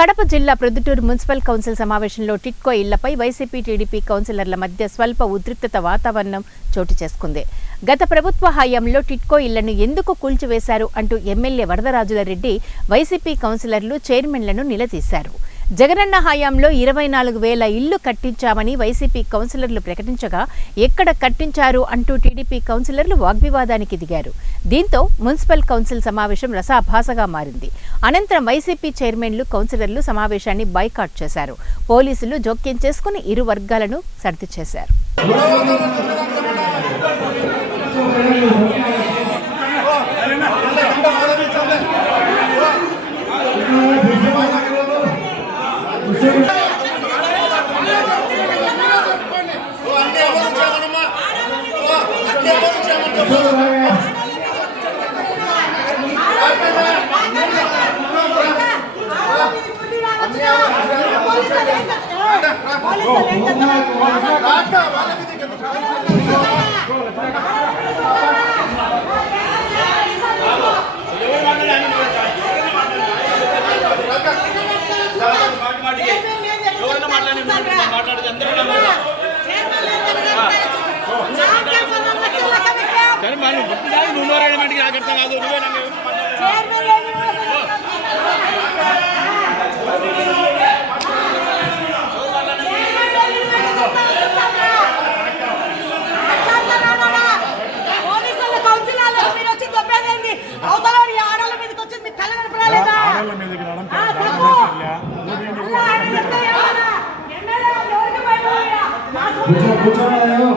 కడప జిల్లా Proddatur municipal council సమావేశంలో TIDCO ఇళ్లపై YCP TDP కౌన్సిలర్ల మధ్య స్వల్ప ఉద్రిక్తత వాతావరణం చోటు చేసుకుంది. గత ప్రభుత్వ హయాంలో టిట్కో ఇళ్లను ఎందుకు కూల్చివేశారు అంటూ ఎమ్మెల్యే వరదరాజుల రెడ్డి వైసీపీ కౌన్సిలర్లు చైర్మన్లను నిలదీశారు. జగనన్న హయాంలో 24,000 ఇళ్లు కట్టించామని వైసీపీ కౌన్సిలర్లు ప్రకటించగా ఎక్కడ కట్టించారు అంటూ టీడీపీ కౌన్సిలర్లు వాగ్వివాదానికి దిగారు. దీంతో మున్సిపల్ కౌన్సిల్ సమావేశం రసాభాసగా మారింది. అనంతరం వైసీపీ చైర్మన్లు కౌన్సిలర్లు సమావేశాన్ని బాయ్కాట్ చేశారు. పోలీసులు జోక్యం చేసుకుని ఇరు వర్గాలను సర్ది చేశారు. కూర్చోండి